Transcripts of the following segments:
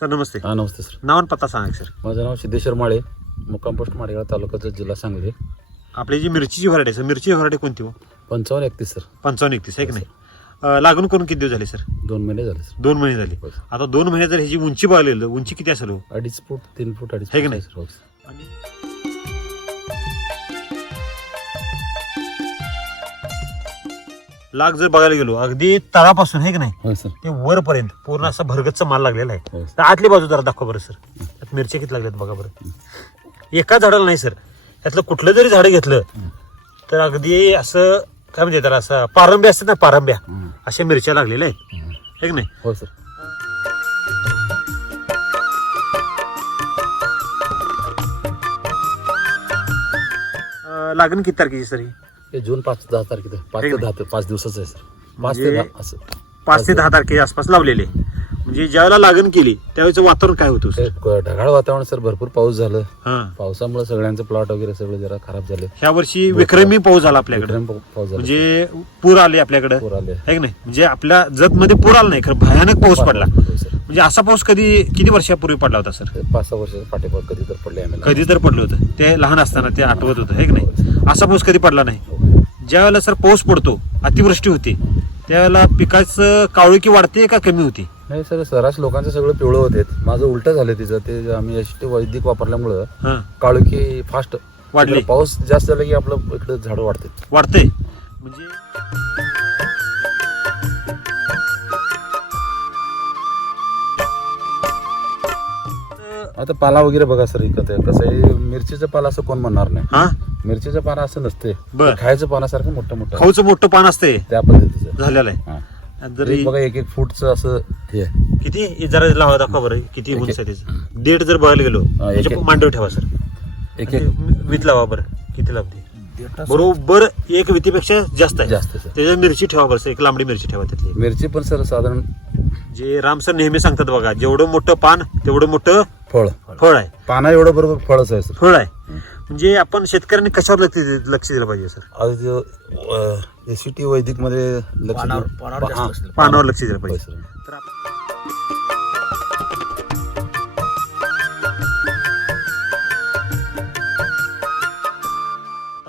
Sir नमस्ते हा नमस्ते sir नाव आणि पत्ता सांगा सर माझं नाव सिद्धेश्वर माळे मुक्काम पोस्ट माडेगाव तालुक्याचा जिल्हा सांगली आपली जी मिरचीची व्हरायटी सर मिरची व्हरायटी कोणती हो पंचावन्न एकतीस सर पंचावन्न एकतीस आहे की नाही अं, लागून करून किती दिवस झाले सर दोन महिने झाले सर दोन महिने झाले हो. आता दोन महिने जर ह्याची उंची बघायला उंची किती असेल हो? अडीच फूट तीन फूट अडीच है की फूट नाही? आहे सर. हो, सर. लाग जर बघायला गेलो अगदी तळापासून आहे की नाही? हो सर. ते वरपर्यंत पूर्ण असा भरगतचा माल लागलेला आहे. हो तर आतली बाजू जरा दाखवा बरं सर. त्यात मिरच्या किती लागल्यात बघा बरं. एका झाडाला नाही सर. त्यातलं कुठलं जरी झाड घेतलं तर अगदी असं काय म्हणजे त्याला असं पारंब्या असतात ना पारंब्या हम्म. अशा मिरच्या लागलेल्या आहेत. हम्म. है की नाही? हो सर. अं, लागण किती तारखेची सर ही? हे जून पाच दहा तारखेचं आहे. पाच है ते दहा पाच दिवसाचं आहे सर. पाच ते म्हणजे- दहा असं. पाच ते दहा तारखेच्या आसपास लावलेले. म्हणजे ज्यावेळेला लागण केली त्यावेळेचं वातावरण काय होतं ते क- ढगाळ वातावरण सर भरपूर पाऊस झालं. हा. पावसामुळे सगळ्यांचं प्लॉट वगैरे सगळं जरा खराब झाले. ह्या वर्षी विक्रमी पाऊस झाला आपल्याकडे. पाऊ- पाऊस झाला म्हणजे पूर आले आपल्याकडे. पूर आले. है की नाही? म्हणजे आपल्या जत मध्ये पूर आला नाही खरं भयानक पाऊस पडला. हो, सर. म्हणजे असा पाऊस कधी किती वर्षापूर्वी पडला होता सर? ते पाच सहा वर्षाचे पाठीपाठ कधी तर पडले कधी तर पडलं होतं. ते लहान असताना ते आठवत होतं है की नाही? असा पाऊस कधी पडला नाही? हो. ज्या वेळेला सर पाऊस पडतो अतिवृष्टी होते त्यावेळेला पिकाचं कावळकी वाढते का कमी होते? नाही सर सरास लोकांचं सगळं पिवळं होते. माझं उलट झालं तिचं. ते आम्ही एस टी वैदिक वापरल्यामुळं हा. काळुकी फास्ट. वाढली. पाऊस जास्त झाला की आपलं इकडे झाड वाढते वाढते आता पाला वगैरे बघा सर इकत आहे. कसं आहे मिरचीचं पाला असं कोण म्हणणार नाही. हा? मिरचीचं पान असं नसते. बर. खायचं पानासारखं मोठं मोठं खाऊचं मोठं पान असते त्या पद्धतीचं. झालेलं आहे. हा. जरी एक बघा एक एक फूटचं असं हे आहे. किती? हे जरा लावा दाखवा बरं. किती उंच आहे त्याचं डेट जर बघायला गेलो हा, एक- त्याच्या एक- मांडव ठेवा सर. एक एक वीत लावा बरं. किती लावते? बरोबर एक वितीपेक्षा जास्त आहे. जास्त सर. त्याच्यात मिरची ठेवा बरं sir. एक लांबडी मिरची ठेवा त्यातली मिरची पण सर साधारण जे राम सर नेहमी सांगतात बघा जेवढं मोठं पान तेवढं मोठं फळ. फळ आहे. पाना एवढं बरोबर फळच आहे सर. फळ आहे. म्हणजे आपण शेतकऱ्यांनी कशावर लक्ष दि- लक्ष दिलं पाहिजे सर? एस टी वैदिकमध्ये लक्ष पानावर- देऊन- पानावर जास्त हा. लक्ष दिलं. पानावर लक्ष दिलं होय पाहिजे. सर. तर आपण-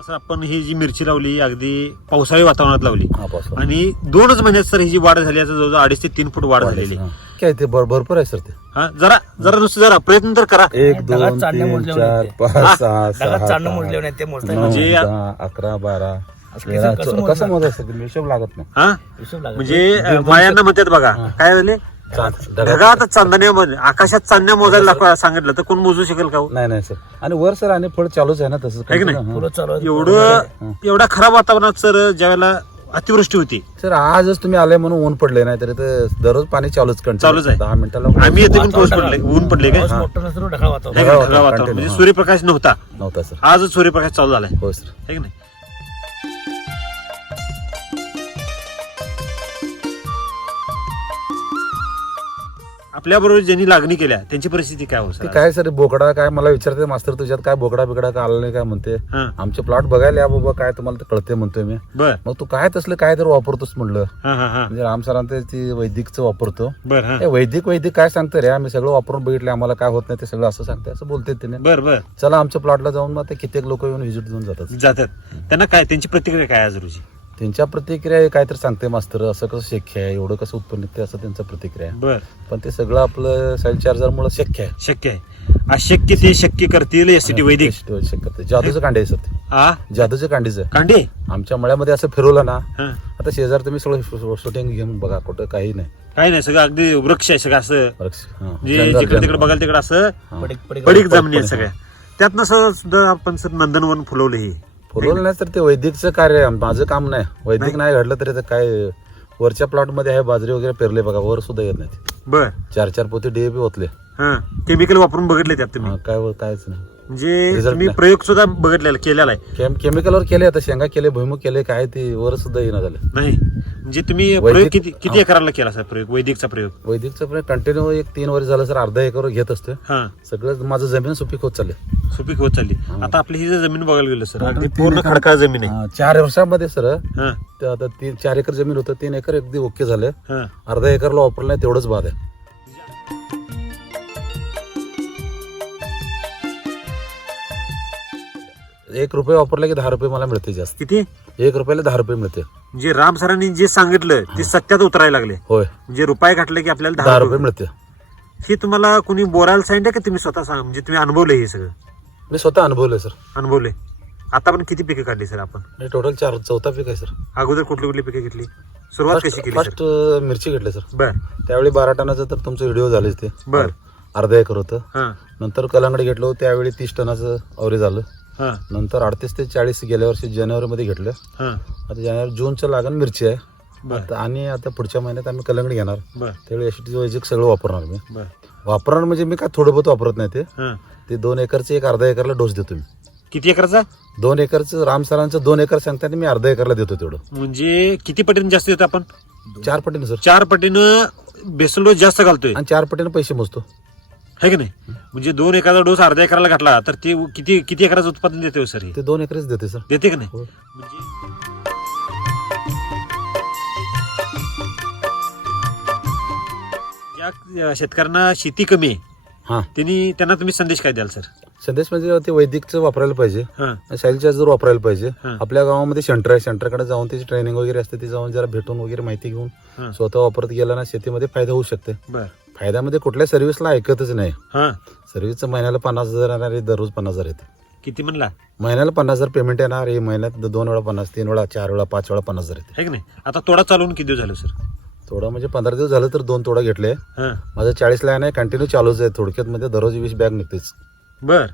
सर आपण ही जी मिरची लावली अगदी पावसाळी वातावरणात लावली हा पाऊस आणि दोनच महिन्यात सर ही जी वाढ झाली आता जवळजवळ अडीच ते तीन फूट वाढ झालेली आहे. काय ते भर- भरपूर आहे सर ते हा जरा जरा नुसतं जरा प्रयत्न तर करा एक तीन चार. पाच. सहा नाही ते मोजता नऊ, म्हणजे- दहा, अकरा बारा असं तेरा, कसं चौदा. मोजणार? कसं मोजायचं ते हिशोब लागत नाही हा हिशोब लागत म्हणजे मायांना म्हणतात बघा काय झाले ढगात- ढगात चांदण्या मोज- आकाशात चांदण्या मोजायला दाखवा सांगितलं तर कोण मोजू शकेल का हो? नाही नाही सर आणि वर सर आणि फळ चालूच आहे ना तसं आहे की नाही? हा. पुढं चालू आहे. एवढं एवढ्या खराब वातावरणात सर ज्यावेळेला अतिवृष्टी होती सर आजच तुम्ही आले म्हणून ऊन पडले नाही तर इथं दररोज पाणी चालूच continue. चालूच आहे. दहा मिनिटाला आम्ही येते पण पाऊस पडले ऊन पडले काय पाऊस हा. मोठं नसतं ढगाळ वातावरण नाही का? ढगाळ ढगाळ वातावरण, वातावरण म्हणजे सूर्यप्रकाश नव्हता नव्हता सर आजच सूर्यप्रकाश चालू झालाय हो सर है की नाही आपल्या बरोबर ज्यांनी लागणी केल्या त्यांची परिस्थिती काय हो ते सर? काय सर बोकडा काय मला विचारते मास्तर तुझ्यात काय बोकडा बिकडा काय आला नाही काय म्हणते? हा. आमचे प्लॉट बघायला या बाबा काय तुम्हाला कळते म्हणतोय मी. मग तू काय तसलं काय तर वापरतोस म्हणलं. म्हणजे राम सरांचे ती वैदिकचं वापरतो. वैदिक वैदिक काय सांगतं रे आम्ही सगळं वापरून बघितलं आम्हाला काय होत नाही ते सगळं असं सांगते असं बोलते तिने बर बर. चला आमच्या प्लॉटला जाऊन मग ते कित्येक लोक येऊन व्हिजिट देऊन जातात. जातात. त्यांना काय त्यांची प्रतिक्रिया काय आज रोजी? त्यांच्या प्रतिक्रिया काय तर सांगते मास्तर असं कसं शक्य आहे एवढं कसं उत्पन्न निघते असं त्यांचं प्रतिक्रिया आहे. बर पण ते सगळं आपलं साईल चार्जर मुळे शक्य आहे शक्य आहे अशक्य ते शक्य करतील एस टी वैदिक शक्य आहे. जादूचं कांडे आहे सर ते जादूचं कांडीचं आहे. कांडे आमच्या मळ्यामध्ये असं फिरवलं ना हा आता शेजार तुम्ही सगळं शूटिंग घेऊन बघा कुठं काही नाही काय नाही सगळं अगदी वृक्ष आहे सगळं असं वृक्ष, हा. जंगल, जिकडे तिकडे जंगल. बघाल तिकडे असं हा. पडीक जमिनी पडीक. सगळ्या त्यातनं सर सुद्धा आपण सर नंदनवन फुलवलं हे फुलवलं नाही तर ते वैदिकचं कार्य आहे. माझं काम नाही. वैदिक नाही. घडलं तरी ते काय वरच्या प्लॉटमध्ये आहे बाजरी वगैरे पेरले बघा. वर सुद्धा येत नाही बर. चार चार पोते डीएपी होतले हा. केमिकल वापरून बघितले त्यात तुम्ही. हा, काय व- कायच नाही. म्हणजे तुम्ही नाही. प्रयोग सुद्धा बघितलेला केलेला आहे. केम केमिकलवर केले आता शेंगा केले भुईमुग केले काय ते वर सुद्धा येणं झालं. नाही. म्हणजे तुम्ही वैदिक- प्रयोग किती किती एकराला केला सर प्रयोग? वैदिकचा प्रयोग? वैदिकचं पण कंटिन्यू एक तीन वर्ष झालं सर अर्धा एकर घेत असतं हा. सगळं माझं जमीन सुपीक होत चालले सुपीक होत चालली. आता आपली ही जमीन बघायला गेलो सर अगदी पूर्ण खडकाळ जमीन आहे. चार वर्षामध्ये सर हा. ते आता तीन चार एकर जमीन होतं तीन एकर अगदी ओके झालं. हा. अर्धा एकरला वापरलं नाही तेवढंच बाद आहे. एक रुपये वापरला की दहा रुपये मला मिळते जास्त. किती? एक रुपयाला दहा रुपये मिळते. म्हणजे राम सरांनी जे सांगितलं ते सत्यात उतरायला लागले. होय. म्हणजे रुपये घातले की आपल्याला दहा रुपये मिळते. हे तुम्हाला कुणी बोलायला सांगितलं की तुम्ही स्वतः सांग? म्हणजे तुम्ही अनुभवले हे सगळं? मी स्वतः अनुभवलंय सर. अनुभवले. आता पण किती पिके काढली सर आपण? टोटल चार चौथा पीक आहे सर. अगोदर कुठली कुठली पिके घेतली? सुरुवात कशी केली फर्स्ट मिरची घेतली सर. बर. त्यावेळी बारा टनाचं तर तुमचं व्हिडिओ झालेच ते बर. अर्धा एकर होतं. हा. नंतर कलांगड घेतलं त्यावेळी तीस टनाचं अवरेज आलं हा. नंतर अडतीस ते चाळीस गेल्या वर्षी जानेवारीमध्ये घेतलं. हा. आता जानेवारी जूनचं लागण मिरची आहे. बर. आता आणि आता पुढच्या महिन्यात आम्ही कलंगड घेणार. बर. त्यावेळी एस टी वैजिक सगळं वापरणार मी. बर. वापरणार म्हणजे मी काय थोडं बहुत वापरत नाही ते. हा. ते दोन एकरचे एक अर्धा एकरला डोस देतो मी. किती एकरचा? दोन एकरचं राम सरांचं दोन एकर सांगताना मी अर्धा एकरला देतो तेवढं. म्हणजे किती पटीने जास्त देतो आपण? चार पटीने सर. चार पटीनं बेसल डोस जास्त घालतोय. आणि चार पटीने पैसे मोजतो. है की नाही? म्हणजे दोन एकराचा डोस अर्ध्या एकराला घातला तर ते किती किती एकराचं उत्पादन देते सर हे? ते दोन एकरच देते सर. देते की नाही? हो. म्हणजे ज्या शेतकऱ्यांना शेती कमी आहे हा. त्यांनी त्यांना तुम्ही संदेश काय द्याल सर? संदेश म्हणजे ते वैदिकचं वापरायला पाहिजे. हा. साईल जर वापरायला पाहिजे. हा. आपल्या गावामध्ये सेंटर आहे सेंटरकडे जाऊन त्याची ट्रेनिंग वगैरे असते ते जाऊन जरा भेटून वगैरे माहिती घेऊन हा. स्वतः वापरत गेला ना शेतीमध्ये फायदा होऊ शकते. बर. फायद्यामध्ये कुठल्या सर्व्हिसला ऐकतच नाही. हा. सर्व्हिसचं महिन्याला पन्नास हजार येणार आहे दररोज पन्नास हजार येते. किती म्हणला? महिन्याला पन्नास हजार पेमेंट येणार हे महिन्यात दोन वेळा पन्नास तीन वेळा चार वेळा पाच वेळा पन्नास हजार येते. की नाही? आता तोडा चालवून किती दिवस झालं सर थोडं म्हणजे पंधरा दिवस झालं तर दोन तोडा घेतले. हा. माझं चाळीस लाईन आहे कंटिन्यू चालूच आहे थोडक्यात मध्ये दररोज वीस बॅग निघतेच. बर.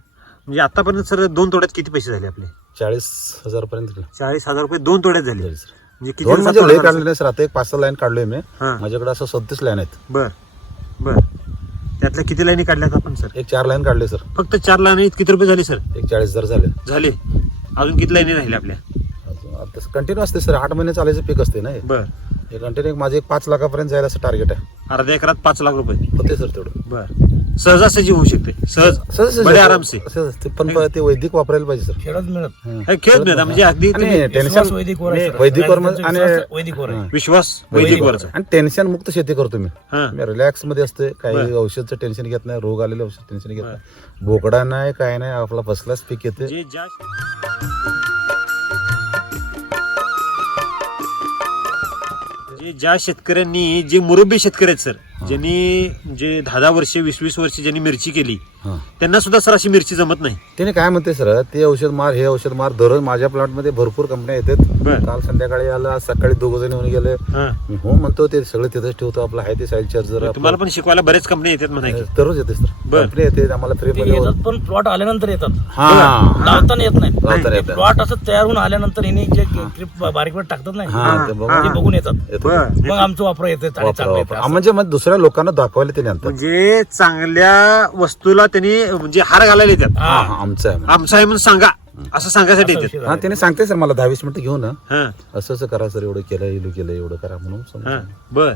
म्हणजे आतापर्यंत सर दोन तोड्यात किती पैसे झाले आपले? चाळीस हजार पर्यंत. चाळीस हजार रुपये दोन तोड्यात झाले. सर. म्हणजे किती दोन दिवसात म्हणजे तोडा लय झाला, काढले नाही सर आता एक पाच सहा लाईन काढलोय मी. सर? हा. माझ्याकडे असं सदतीस लाईन आहेत. बर. बर. त्यातल्या किती लाईनी काढल्यात आपण सर? एक चार लाईन काढले सर. फक्त चार लाईनी किती रुपये झाले सर? एक चाळीस हजार झाले. झाले. अजून किती लाईनी राहिल्या आपल्या? कंटिन्यू असते सर. आठ महिने चालायचं पीक असते ना हे. बर. हे कंटिन्यू माझे एक पाच लाखापर्यंत जायला असं टार्गेट आहे. अर्ध्या एकरात पाच लाख रुपये. होते सर तेवढं. बर. सहजासहजी होऊ शकते. सहज सहज- बडे आरामसे सहज असते. पण ते वैदिक वापरायला पाहिजे सर. खेळत मिळत हं. हे खेळ मिळता म्हणजे अगदी आणि टेन्शन आहे, सर. वैदिकवर त्यांचा आणि विश्वास आहे. हं. विश्वास वैदिक वरचा. आणि टेन्शन मुक्त शेती करतो मी. हा. मी रिलॅक्समध्ये असते काही. औषधचं टेन्शन घेत नाही. रोग आलेले औषध टेन्शन घेत नाही. बोकडा नाही काय नाही. आपला फर्स्ट क्लास पीक येते जे ज्या ज्या शेतकऱ्यांनी जे मुरब्बी शेतकरी आहेत सर ज्यांनी जे दहा दहा वर्षे वीस वीस वर्षे ज्यांनी मिरची केली हा. त्यांना सुद्धा सर अशी मिरची जमत नाही. त्याने काय म्हणते सर ते औषध मार हे औषध मार दररोज माझ्या प्लॉटमध्ये भरपूर कंपन्या येतात. काल संध्याकाळी आला आज सकाळी दोघ जण येऊन गेले. हा. मी हो म्हणतो ते सगळं तिथेच ठेवतो आपलं आहे ते साईल चार्जर तुम्हाला पण शिकवायला बरेच कंपनी येतात म्हणायचे दररोज येते सर. बरं. कंपनी येते आम्हाला फ्री ते मध्ये येतात पण प्लॉट आल्यानंतर येतात. हा. लावताना येत नाही. लावताना. प्लॉट असं तयार होऊन आल्यानंतर हिने जे क्लिप बारीक बारीक टाकतात नाही हा ते बघा ते बघून. येतात. येतं. मग आमचं वापर येते वापरा, चांगलं वापरा. येतं म्हणजे मग दुसऱ्या लोकांना दाखवायला ते आणतात. म्हणजे चांगल्या वस्तूला त्यांनी म्हणजे हार घालायला येतात. हा, हा, आमचं आहे आमचा आहे म्हणून सांगा. असं सांगायसाठी येतात. हा. त्याने सांगते सर मला दहा वीस मिनिटं घेऊन हा. असं असं करा सर एवढं केलं इलू केलं एवढं करा म्हणून हा. बर.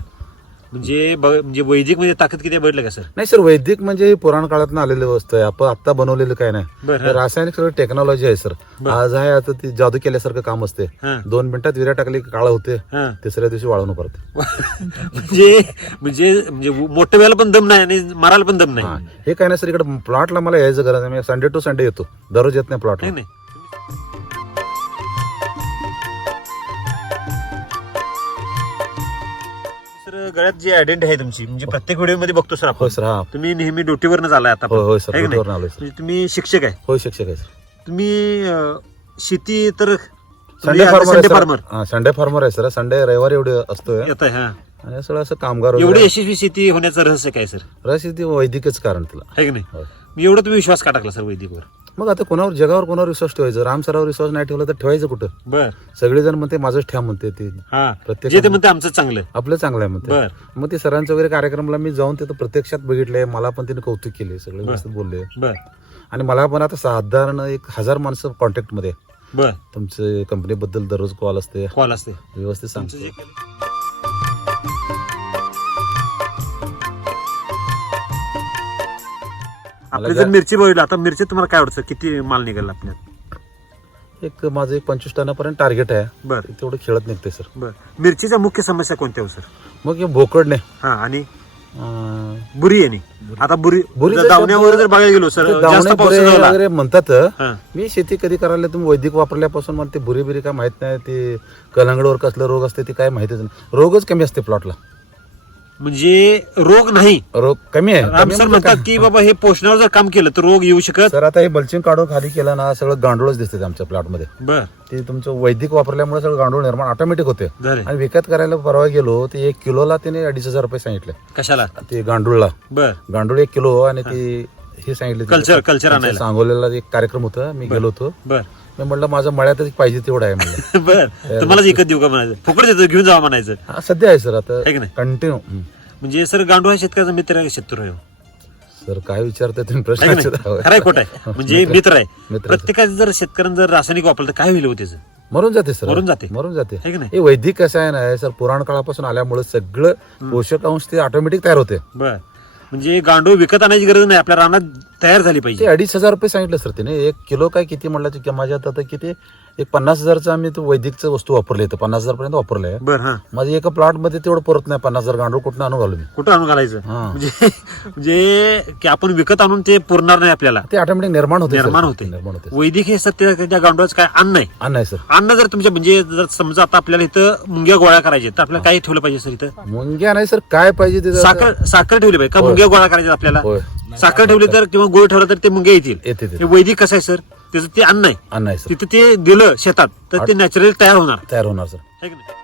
म्हणजे ब- म्हणजे वैदिक म्हणजे ताकद किती आहे बघितलं का सर? नाही सर वैदिक म्हणजे हे पुराण काळात आलेली वस्तू आहे. आपण आता बनवलेलं काय नाही. बरं, रासायनिक सगळं टेक्नॉलॉजी आहे सर. बरं. आज आहे आता ती जादू केल्यासारखं काम असते. हा. दोन मिनिटात विरा टाकली की काळ होते. हा. तिसऱ्या दिवशी वाळवणं पडते म्हणजे म्हणजे म्हणजे मोठं व्हायला पण दम नाही आणि मारायला पण दम नाही. हे. काय नाही सर इकडे प्लॉटला मला यायचं गरज मी संडे टू संडे येतो. दररोज येत नाही प्लॉटला नाही नाही. गळ्यात जी आयडेंटिटी आहे तुमची म्हणजे प्रत्येक व्हिडिओमध्ये बघतो सर आपण. होय सर हा. तुम्ही नेहमी ड्युटीवरनं झालाय आता होय होय सर आहे की नाही? ड्युटीवरून आलोय सर. म्हणजे तुम्ही शिक्षक आहे. होय शिक्षक आहे सर. तुम्ही अं, शेती तर संडे फार्मर फार्मर हा संडे फार्मर आहे सर. संडे रविवारी एवढे असतोय. येत आहे हा. आणि सगळं असं कामगार एवढी वगैरे यशस्वी शेती होण्याचं रहस्य काय सर? रस ती वैदिकच कारण तिला. आहे की नाही? होय. एवढं तुम्ही विश्वास का टाकला सर वैदिकवर? मग आता कोणावर जगावर कोणावर विश्वास ठेवायचं? राम सरावर विश्वास नाही ठेवला तर ठेवायचं कुठं? बर. सगळेजण म्हणते माझंच ठ्या म्हणते ते. हा. प्रत्येक- जे ते म्हणते आमचं चांगलं आपलं चांगलं आहे म्हणते. बर. मग ते सरांच्या वगैरे कार्यक्रमाला मी जाऊन तिथं प्रत्यक्षात बघितलंय. मला पण तिने कौतुक केले सगळे व्यवस्थित बोलले. बर. आणि मला पण आता साधारण एक हजार माणसं कॉन्टॅक्टमध्ये आहे. बर. तुमचे कंपनीबद्दल दररोज कॉल असते. कॉल असते. व्यवस्थित तुमचं सांगतो जे आपली जर मिरची बघितलं आता मिरची तुम्हाला काय वाटतं? किती माल निघाला आपल्यात? एक माझं एक पंचवीस टनापर्यंत टार्गेट आहे. बर. तेवढं खेळत निघते सर. बर. मिरचीच्या मुख्य समस्या कोणत्या हो सर? मग हे बोकडणे हा आणि? अं, बुरी आहे नी. आता बुरी बुरीचं जर दावण्यावर जर बघायला गेलो सर ते जास्त दावणे पाऊस बुरे झाला. वगैरे म्हणतात. हा. मी शेती कधी करायला तुम्ही वैदिक वापरल्यापासून मला ते बुरी बिरी काय माहीत नाही ते कलंगडवर कसलं रोग असते ते काय माहितीच नाही. रोगच कमी असते प्लॉटला म्हणजे रोग नाही. रोग कमी आहे. राम कमी सर म्हणजे म्हणतात? की बाबा हे पोषणावर जर काम केलं तर रोग येऊ शकत. सर आता हे बल्चिंग काढून खाली केलं ना सगळं गांडूळच दिसते आमच्या प्लॉटमध्ये. बर. ते तुमचं वैदिक वापरल्यामुळे सगळं गांडूळ निर्माण ऑटोमॅटिक होते आणि विकत करायला परवा गेलो ते एक किलोला त्याने अडीच हजार रुपये सांगितले. कशाला? ते गांडूळला. बर. गांडूळ एक किलो आणि ते हे. सांगितले कल्चर कल्चर आणायला. सांगोलेला एक कार्यक्रम होता मी गेलो होतो. बर. मी म्हटलं माझं मळ्यातच पाहिजे तेवढं आहे म्हणलं. बर. तुम्हाला विकत देऊ का म्हणायचं? फुकट देतो घेऊन जावा म्हणायचं. हा, सध्या आहे सर आता आहे की नाही? कंटिन्यू म्हणजे सर गांडू हा शेतकऱ्याचा मित्र आहे का? शत्रू आहे हो? सर काय विचारताय तुम्ही? प्रश्न नाही? विचारता? खरं आहे खोट आहे. म्हणजे मित्र आहे. मित्र. प्रत्येकाचं जर शेतकऱ्यानं जर रासायनिक वापरलं तर काय होईल हो त्याचं? मरून जाते सर. मरून जाते. मरून जाते. आहे की नाही? हे वैदिक कसं आहे ना सर. पुराण काळापासून आल्यामुळे सगळं पोषक अंश ते ऑटोमॅटिक तयार होते. बर. म्हणजे गांडूळ विकत आणायची गरज नाही आपल्या रानात तयार झाली ते पाहिजे अडीच हजार रुपये सांगितलं सर तिने. एक किलो काय किती म्हणलं की माझ्या आता किती? एक पन्नास हजारचं आम्ही तो वैदिकचं वस्तू वापरले तर पन्नास हजार पर्यंत वापरलंय. बर हा. एका प्लॉटमध्ये तेवढं परत नाही पन्नास हजार गांडूळ कुठं आणून घालू मी? कुठं आणून घालायचं? हा. म्हणजे म्हणजे की आपण विकत आणून ते पुरणार नाही आपल्याला. ते ऑटोमॅटिक निर्माण होते. निर्माण होते निर्माण होते वैदिक हे सत्य त्या गांडूळाचं काय अन्न आहे हा, नाही सर अन्न जर तुमच्या म्हणजे जर समजा आता आपल्याला इथं मुंग्या गोळा करायचे तर आपल्याला काय ठेवलं पाहिजे सर इथं? मुंग्या नाही सर काय पाहिजे ते जरा- साखर साखर ठेवली पाहिजे. का. मुंग्या गोळा करायचे आपल्याला? होय. साखर ठेवली तर किंवा गोळ ठेवला तर ते मुंग्या येतील. येते हे वैदिक कसं आहे सर त्याचं ते अन्न आहे. हा, नाही सर. तिथं ते दिलं शेतात तर ते नॅचरली तयार होणार. तयार होणार सर. है की नाही?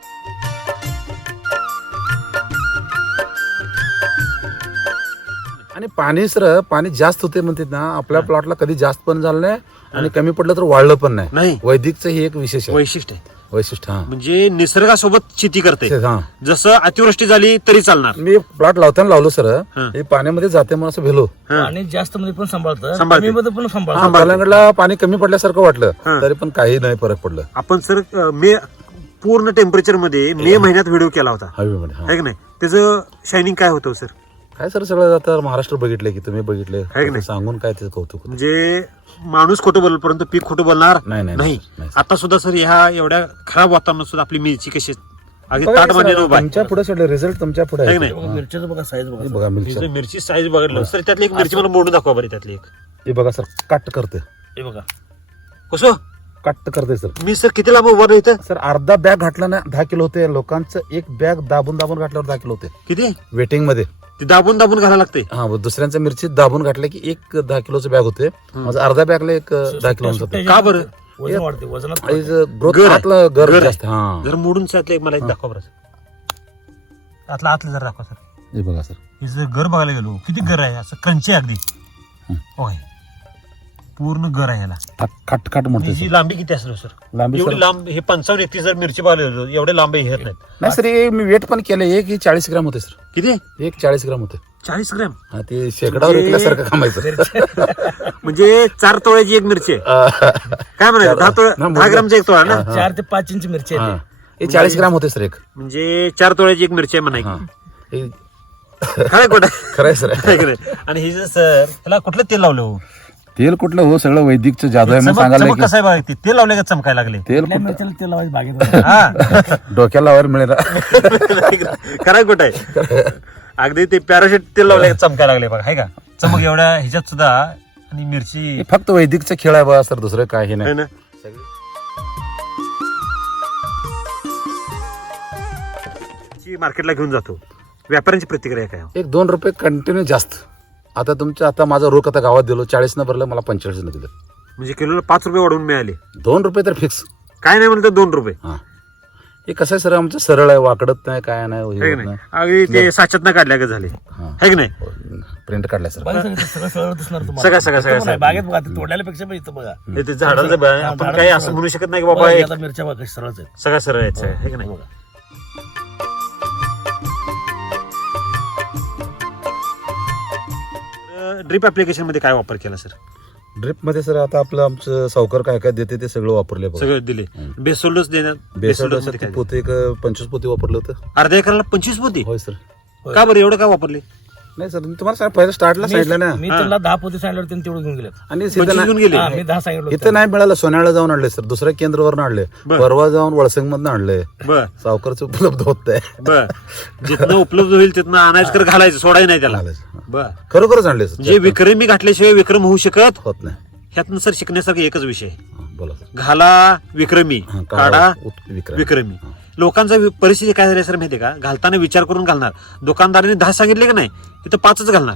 आणि पाणी सर पाणी जास्त होते म्हणतात ना आपल्या प्लॉटला कधी जास्त पण झालं नाही आणि कमी पडलं तर वाढलं पण नाही. नाही. वैदिकचं हे एक विशेष आहे. वैशिष्ट्य आहे. वैशिष्ट्य हा. म्हणजे निसर्गासोबत शेती करते. हा. जसं अतिवृष्टी झाली तरी चालणार. मी प्लॉट लावताना लावलो सर. हा. हे पाण्यामध्ये जाते म्हणून असं भेलो. हा. आणि जास्त मध्ये पण सांभाळतं सांभाळते. कमी मध्ये पण सांभाळतं. पाणी कमी पडल्यासारखं हा. वाटलं तरी पण काही नाही फरक पडलं. आपण सर अं, मे पूर्ण टेम्परेचरमध्ये मे महिन्यात व्हिडिओ केला होता. हवेमध्ये हा. की नाही? त्याचं शायनिंग काय होतं सर? काय सर सगळं आता महाराष्ट्र बघितले की तुम्ही बघितले की नाही? सांगून काय त्याचं कौतुक होतं. म्हणजे माणूस खोटं बोलल परंतु पीक खोटं बोलणार नाही नाही नाही. नाही. आता सुद्धा सर ह्या एवढ्या खराब वातावरणात सुद्धा आपली मिरची कशी अगदी बघा ताट सर, मध्ये उभा आहे. तुमच्यापुढे सोडले रिझल्ट तुमच्यापुढे है आहे. की नाही? बघा, मिरच्याचं बघा साईज बघा हे बघा मिरची. मिरची- मिरची साईज बघितलं. सर त्यातली एक मिरची मला मोडून दाखवा बरी त्यातली एक. हे बघा सर कट करते. हे बघा. कसं? कट करते सर. मी सर किती लांब उभा इथं? सर अर्धा बॅग घातला ना दहा किलो होते. लोकांचं एक बॅग दाबून दाबून घातल्यावर दहा किलो होते. किती? वेटिंगमध्ये. ती दाबून दाबून घालायला लागते. हा व दुसऱ्यांच्या मिरची दाबून घातले की एक दहा किलोचं बॅग होते. माझं अर्धा बॅगला एक दहा किलो होते का बरं? वजन वाढते वजनात गर. आतलं गर गर आहे. जास्त हा. जर मोडून एक मला एक दाखवा बरं आतला आतलं जर दाखवा सर. हे बघा सर. हे जर घर बघायला गेलो किती घर आहे? असं क्रंची अगदी. होय. पूर्ण घर आहे ह्याला खट खट म्हणते ही लांबी किती असेल हो, सर? लांबी एवढी सर. लांब हे पंचावन्न एकतीस जर मिरची गेलो एवढे लांब येत नाहीत. नाही सर हे मी वेट पण केलं एक ही चाळीस ग्राम होते सर. किती? एक चाळीस ग्राम होते. चाळीस ग्रॅम? हा ते शेकडावर म्हणजे- विकल्यासारखं कामायचं. म्हणजे चार तोळ्याची एक मिरची आहे. काय म्हणायचं? दहा तोळ्या दहा ग्रामचा एक तोळा ना? चार ते पाच इंच मिरची हा. आहे हे चाळीस ग्राम होते सर एक. म्हणजे चार तोळ्याची एक मिरची आहे हा. म्हणायची हे काय खोटं खरं सर? आणि हे सर त्याला कुठलं तेल लावलं हो? तेल कुठलं? हो सगळं वैदिकचं जादू आहे चमक सांगायला चमक कसं आहे बघा ते तेल लावले का चमकायला लागले? तेल कुठलं तेल लावायचं बागेत हा. डोक्याला लावायला मिळेल. खराय कुठं आहे? अगदी ते पॅराशूट तेल लावले का चमकायला लागले बघा आहे का? चमक एवढ्या ह्याच्यात सुद्धा आणि मिरची. हे फक्त वैदिकचं खेळ आहे बा सर दुसरं काही नाही. ना? ची मार्केटला घेऊन जातो. व्यापाऱ्यांची प्रतिक्रिया काय हो? एक दोन रुपये कंटिन्यू जास्त. आता तुमच्या आता माझा रोख आता गावात दिलो चाळीस न भरलं मला पंचेचाळीस न दिलं. म्हणजे किलोला पाच रुपये वाढवून मिळाले. दोन रुपये तर फिक्स काय नाही म्हणलं तर दोन रुपये. हा. हे कसं आहे सर आमचं सरळ आहे वाकडत नाही काय नाही हे है होत नाही? अगदी ते साच्यात काढल्या का झाले. हा. है की नाही? प्रिंट काढलाय सर. बघा सगळं सरळ दिसणार सगळं, तुम्हाला. सगळं, इथं पण सगळं. बागेत बघा ते तोडल्यापेक्षा पण इथं बघा. हे ते झाडांचं बघा, आपण काही असं. म्हणू शकत नाही की बघा, बाबा हे एक आता मिरच्या बघा कशा सरळच आहेत. सगळा सरळ यायचं आहे है की नाही? बघा. ड्रिप ऍप्लिकेशनमध्ये काय वापर केला सर ड्रिपमध्ये सर आता आपलं आमचं सावकर काय काय देते ते सगळं वापरले बघा. सगळं दिले. बेसोल्डस देण्यात बेसळ बेसोल्डसमध्ये ते काय पोते एक पंचवीस पोते वापरलं होतं. अर्ध्या एकराला पंचवीस पोती? होय सर का बरं एवढं का वापरले? नाही सर तुम्हाला सांग पहिलं स्टार्टला सांगितलं ना. मी तुला दहा पोती सांगितलं त्यांनी तेवढं घेऊन गेलेत. आणि म्हणजे घेऊन गेले? हा, मी दहा सांगितलं इथं नाही मिळालं सोन्याला जाऊन आणले सर दुसऱ्या केंद्रावरून आणले. बर. परवा जाऊन वळसंग मधनं आणले. बर. सावकारचं उपलब्ध होत आहे बर. जिथनं उपलब्ध होईल तिथनं आणायचं कर घालायचं सोडायचं नाही त्याला. बर. खरोखरच आणले सर म्हणजे विक्रमी घातल्याशिवाय विक्रम होऊ शकत? होत नाही. ह्यातनं सर शिकण्यासारखा एकच विषय. आहे. हा, बोला सर. घाला विक्रमी हा, काढा उत- विक्रम. विक्रमी. हा. लोकांचा वि- परिस्थिती काय झाली सर माहितीये का? घालताना विचार करून घालणार. दुकानदाराने दहा सांगितले की नाही? इथं पाचच घालणार.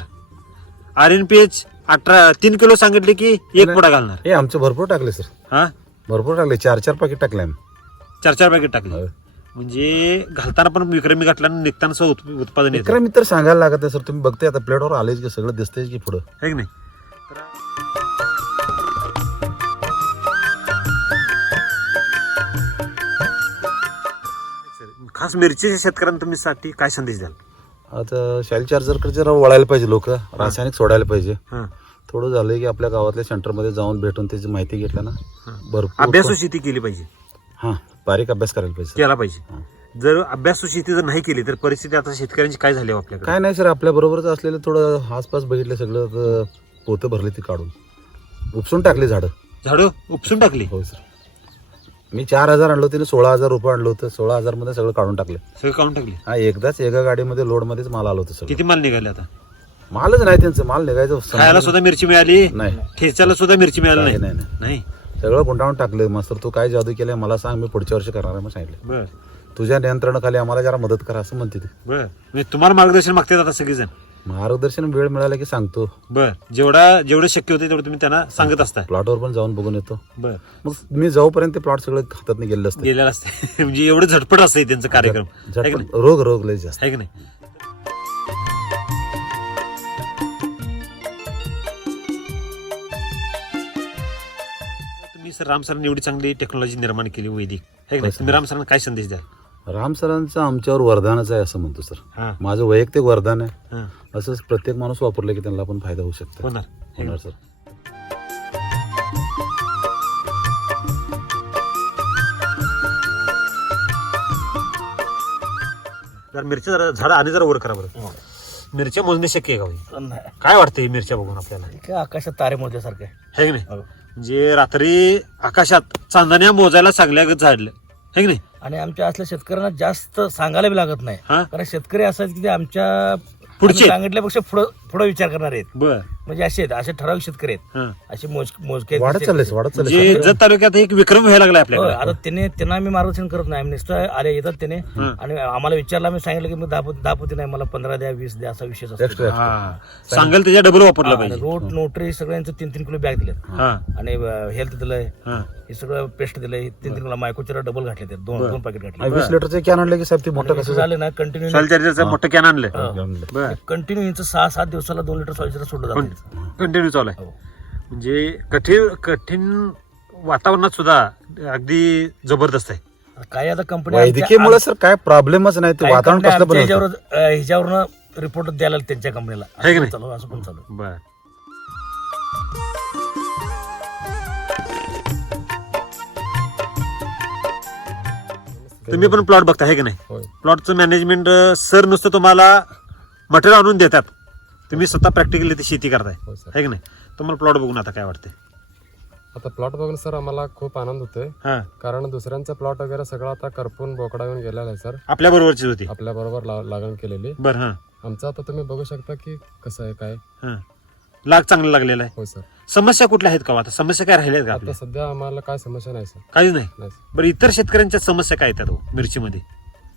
आर एन पी एच अठरा तीन किलो सांगितले की एक पुडा घालणार. हे आमचे भरपूर टाकले सर. हा? भरपूर टाकले. चार चार पाकिट टाकले आम्ही. चार चार पॅकेट टाकले. म्हणजे घालताना पण विक्रमी घातला निघताना सुद्धा उत- उत्पादन येतं. विक्रम तर सांगायला लागत आहे सर. तुम्ही बघते आता प्लेटवर आलेच की सगळं दिसतंय की पुढं. है की नाही? खास मिरचीच्या शेतकऱ्यांना तुम्ही साठी काय संदेश द्याल? आता शाईल चार्जरकडे जरा वळायला पाहिजे लोक रासायनिक सोडायला पाहिजे. हा. थोडं झालंय की आपल्या गावातल्या सेंटरमध्ये जाऊन भेटून त्याची माहिती घेतल्या ना भरपूर अभ्यासू शेती केली पाहिजे. हा. बारीक अभ्यास करायला पाहिजे. केला पाहिजे. जर अभ्यासू शेती जर नाही केली तर परिस्थिती आता शेतकऱ्यांची काय झाली हो आपल्याकडे? काय नाही सर आपल्या बरोबरच असलेलं थोडं आसपास बघितलं सगळं तर पोतं भरले ती काढून. उपसून टाकली झाडं. झाडं? उपसून टाकली? हो सर. मी चार हजार आणलो तिने सोळा हजार रुपये आणलं होतं सोळा हजारमध्ये सगळं काढून टाकले. सगळं काढून टाकली? हा एकदाच एका गाडीमध्ये लोड मध्येच माल आलं होतं सगळं. किती माल निघाले आता? मालच नाही त्यांचं माल निघायचं खायला सुद्धा मिरची मिळाली? नाही. ठेचाला सुद्धा मिरची मिळाली नाही, नाही नाही, नाही? सगळं गुंडाळून टाकले. मास्तर तू काय जादू केलंय मला सांग मी पुढच्या वर्षी करणार आहे मग सांगितलं. बर. तुझ्या नियंत्रणाखाली आम्हाला जरा मदत करा असं म्हणते ते. बर. म्हणजे तुम्हाला मार्गदर्शन मागतात आता सगळेजण? मार्गदर्शन वेळ मिळाला की सांगतो. बर. जेवढा जेवढं शक्य होते तेवढं तुम्ही त्यांना सांगत असता प्लॉटवर पण जाऊन बघून येतो. बर. मग मी जाऊपर्यंत ते प्लॉट सगळं हातात गेलेलं असते. गेलेला असते. म्हणजे एवढं झटपट असते त्यांचं कार्यक्रम? झटपट. रोग रोग लय जास्त. आहे की नाही? सर राम सरांनी एवढी चांगली टेक्नॉलॉजी निर्माण केली वैदिक. आहे की नाही? तुम्ही राम सरांना काय संदेश द्याल? राम सरांचं आमच्यावर वरदानच आहे असं म्हणतो सर. हा. माझं वैयक्तिक वरदान आहे. हा. असंच प्रत्येक माणूस वापरलं की त्यांना पण फायदा होऊ शकतो. होणार. की? सर. जरा मिरच्या जरा झाडं आणि जरा वर करा बरं. मिरच्या मोजणे शक्य आहे का नाही. काय वाटतं ही मिरच्या बघून आपल्याला? काय आकाशात तारे मोजल्यासारखे है की नाही? म्हणजे रात्री आकाशात चांदण्या मोजायला सांगल्यागत झाडलं. है की नाही? आणि आमच्या असल्या शेतकऱ्यांना जास्त सांगायला बी लागत नाही. हा? कारण शेतकरी असं आहेत की ते आमच्या पुढचे. आम्ही सांगितल्यापेक्षा पुढं पुढं विचार करणार आहेत. बर. म्हणजे असे आहेत असे ठराविक शेतकरी आहेत. हा. असे मोज मोजके वाढत चाललंय वाढत म्हणजे जत तालुक्यात एक विक्रम व्हायला लागला होय, आपल्याकडे आता त्याने त्यांना आम्ही मार्गदर्शन करत नाही. आम्ही नुसतं आले येतात त्याने. हा. आणि आम्हाला विचारलं आम्ही सांगितलं की मी दहा पोती नाही मला पंधरा द्या वीस द्या असा विषय असतो. हा. सांगाल त्याच्या डबल वापरलं आणि पाहिजे. रोड नोटरी सगळ्यांचं तीन तीन किलो बॅग दिलेत. हा. आणि हेल्थ दिलंय. हा. हे सगळं पेस्ट दिलंय. तीन तीन किलो मायकोचेरा डबल घातले ते दोन दोन पॅकेट घातले. वीस लिटरचे कॅन आणले की साहेब ते मोठं कसं असं झालं? ना कंटिन्यू चार्जरचं मोठं कॅन आणलं. बर. कंटिन्यू यांचं सहा सात दिवसाला दोन लिटर सॉइल सोडलं जातं कंटिन्यू चालू आहे. हो. म्हणजे कठीण कठीण वातावरणात सुद्धा अगदी जबरदस्त आहे. काय आता कंपनी वैद्यकीयमुळे सर काय प्रॉब्लेमच नाही ते वातावरण कसलं पण होतं. ह्याच्यावरनं रिपोर्ट द्यायला त्यांच्या कंपनीला आहे की नाही? चालू असं पण चालू. बर. तुम्ही पण प्लॉट बघता आहे की नाही? प्लॉटचं मॅनेजमेंट सर नुसतं तुम्हाला मटेरियल आणून देतात. तुम्ही स्वतः प्रॅक्टिकली ती शेती करताय. हो सर आहे की नाही? तुम्हाला प्लॉट बघून आता काय वाटतंय? आता प्लॉट बघून सर आम्हाला खूप आनंद होतोय. हा. कारण दुसऱ्यांचा प्लॉट वगैरे सगळं आता करपून बोकडा येऊन गेलेला आहे सर आपल्या बरोबरची होती. आपल्या बरोबर लागण केलेली. बर हा. आमचं आता तुम्ही बघू शकता की कसं आहे काय. हा. लाग चांगला लागलेला आहे. हो सर समस्या कुठल्या आहेत का हो? आता समस्या काय राहिल्या का आता आपल्या? सध्या आम्हाला काय समस्या नाही सर काहीच नाही. नाही सर बरं इतर शेतकऱ्यांच्या समस्या काय येतात हो मिरचीमध्ये?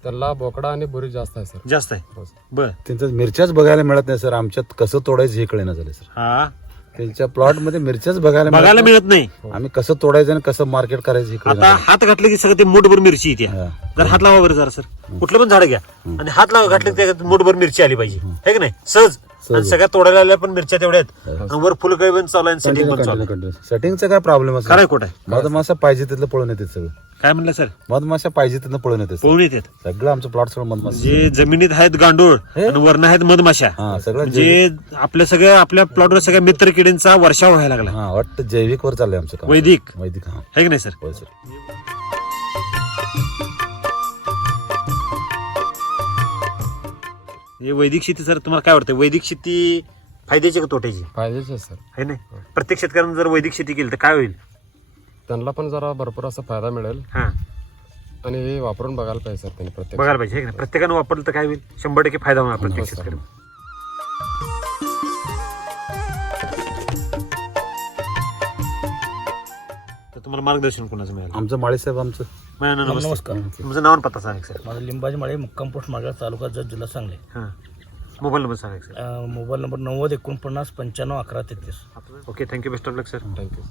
त्याला बोकडा आणि बुरी जास्त आहे सर. जास्त आहे. हो सर. बर. त्यांचं मिरच्याच बघायला मिळत नाही सर. आमच्यात कसं तोडायचं हे कळेना झाले सर. हा. त्यांच्या प्लॉटमध्ये मिरच्याच बघायला बघायला नाही. मिळत नाही. आम्ही कसं तोडायचं आणि कसं मार्केट करायचं हे कळेना आता. हात घातले की सगळं ते मोठभर मिरची येते. हा. जर हात लावा बरं जरा सर. कुठलं पण झाड घ्या. आणि हात लावा घातले की त्याच्यात मोठभर मिरची आली पाहिजे. है की नाही? सहज. आणि सगळ्या तोडायला आल्या पण मिरच्या तेवढ्या आहेत. आणि वर फुलकळी पण चालू आहे सेटिंग पण चालू आहे. सेटिंगचा काय प्रॉब्लेम खरं आहे खोटं आहे? मधमाशा पाहिजे तिथलं पळून येते सगळं. काय म्हणलं सर? मधमाशा पाहिजे तिथं पळून येते. पळून येतात. सगळं आमचं प्लॉट सगळं मधमाशा. जे जमिनीत आहेत गांडूळ? आणि वरण आहेत मधमाशा. हा सगळं म्हणजे आपल्या सगळ्या आपल्या प्लॉटवर सगळ्या मित्र किडींचा वर्षाव व्हायला लागला. हा वाटतं जैविक वर चाललंय आमचं काम. वैदिक. वैदिक हा. है की नाही सर? होय सर. हे वैदिक शेती सर तुम्हाला काय वाटतं वैदिक शेती फायद्याची का तोट्याची? फायद्याचे सर. आहे नाही प्रत्येक शेतकऱ्यानं जर वैदिक शेती केली तर काय होईल? त्यांना पण जरा भरपूर असा फायदा मिळेल. हां. आणि हे वापरून बघायला पाहिजे सर त्यांनी प्रत्येक बघायला पाहिजे है का नाही? प्रत्येकानं वापरलं तर काय होईल? शंभर टक्के फायदा होणार प्रत्येक हो, तुम्हाला मार्गदर्शन कोणाचं मिळालं? आमचं माळीसाहेब आमचं. मॅडम नमस्ते नमस्कार. तुमचं नाव आणि पत्ता सांगा सर माझं लिंबाजी माळे मुक्काम पोस्ट माळगाव तालुका जत जिल्हा सांगली. हां. मोबाईल नंबर सांगा सर अं, मोबाईल नंबर नव्वद एकोणपन्नास पंच्याण्णव अकरा तेहतीस. Okay thank you best of luck sir thank you.